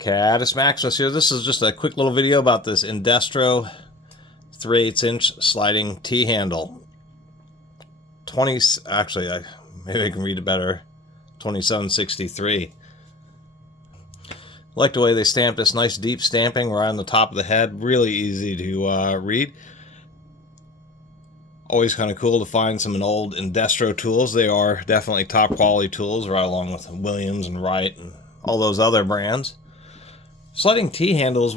Catus Maximus here. This is just a quick little video about this Indestro 3/8 inch sliding T-handle. Actually, maybe I can read it better. 2763. I like the way they stamped this nice deep stamping right on the top of the head. Really easy to read. Always kind of cool to find some old Indestro tools. They are definitely top quality tools, right along with Williams and Wright and all those other brands. Sliding T-handles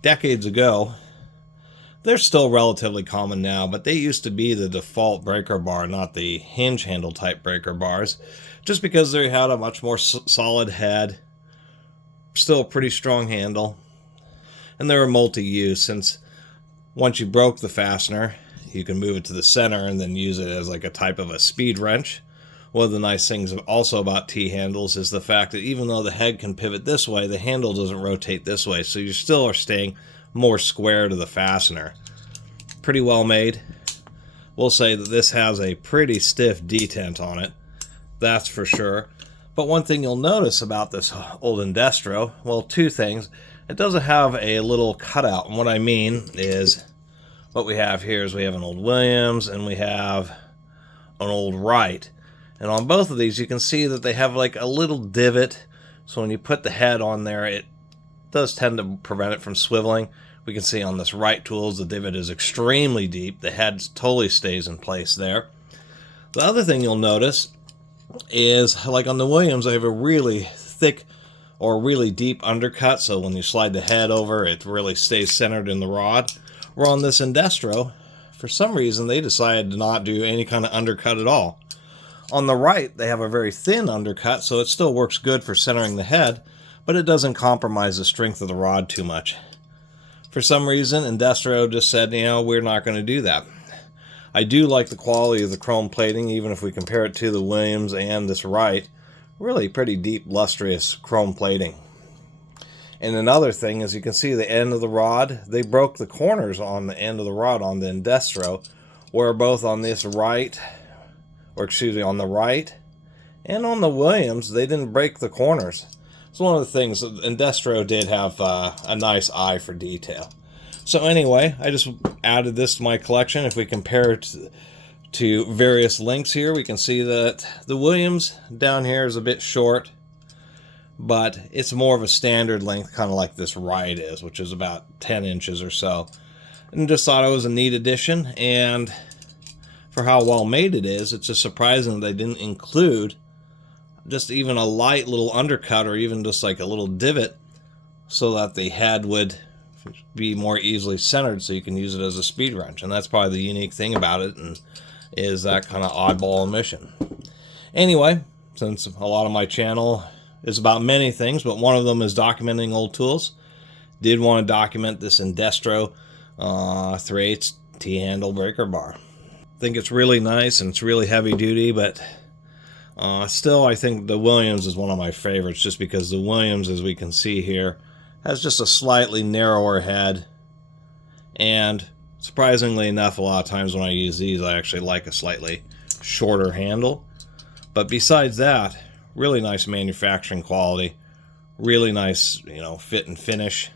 decades ago, they're still relatively common now, but they used to be the default breaker bar, not the hinge handle type breaker bars, just because they had a much more solid head, still a pretty strong handle, and they were multi-use, since once you broke the fastener, you can move it to the center and then use it as like a type of a speed wrench. One of the nice things also about T-handles is the fact that even though the head can pivot this way, the handle doesn't rotate this way, so you still are staying more square to the fastener. Pretty well made. We'll say that this has a pretty stiff detent on it, that's for sure. But one thing you'll notice about this old Indestro, well, two things. It doesn't have a little cutout, and what I mean is what we have here is we have an old Williams and we have an old Wright. And on both of these, you can see that they have like a little divot. So when you put the head on there, it does tend to prevent it from swiveling. We can see on this Wright tools, the divot is extremely deep. The head totally stays in place there. The other thing you'll notice is, like on the Williams, they have a really thick or really deep undercut. So when you slide the head over, it really stays centered in the rod. Where on this Indestro, for some reason, they decided to not do any kind of undercut at all. On the right, they have a very thin undercut, so it still works good for centering the head, but it doesn't compromise the strength of the rod too much. For some reason, Indestro just said, you know, we're not going to do that. I do like the quality of the chrome plating, even if we compare it to the Williams and this Wright. Really pretty deep, lustrous chrome plating. And another thing is, you can see the end of the rod. They broke the corners on the end of the rod on the Indestro, where both on this Wright, on the Wright and on the Williams, they didn't break the corners. It's one of the things that Indestro did have a nice eye for detail. So anyway, I just added this to my collection. If we compare it to various lengths here, we can see that the Williams down here is a bit short, but it's more of a standard length, kind of like this Wright is, which is about 10 inches or so. And just thought it was a neat addition, and for how well made it is, it's just surprising that they didn't include just even a light little undercut, or even just like a little divot, so that the head would be more easily centered, so you can use it as a speed wrench. And that's probably the unique thing about it, and is that kind of oddball omission. Anyway, since a lot of my channel is about many things, but one of them is documenting old tools, did want to document this Indestro 3/8 T-handle breaker bar. I think it's really nice and it's really heavy duty, but still I think the Williams is one of my favorites, just because the Williams, as we can see here, has just a slightly narrower head, and surprisingly enough, a lot of times when I use these, I actually like a slightly shorter handle. But besides that, really nice manufacturing quality, really nice, you know, fit and finish,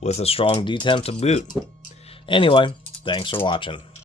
with a strong detent to boot. Anyway, thanks for watching.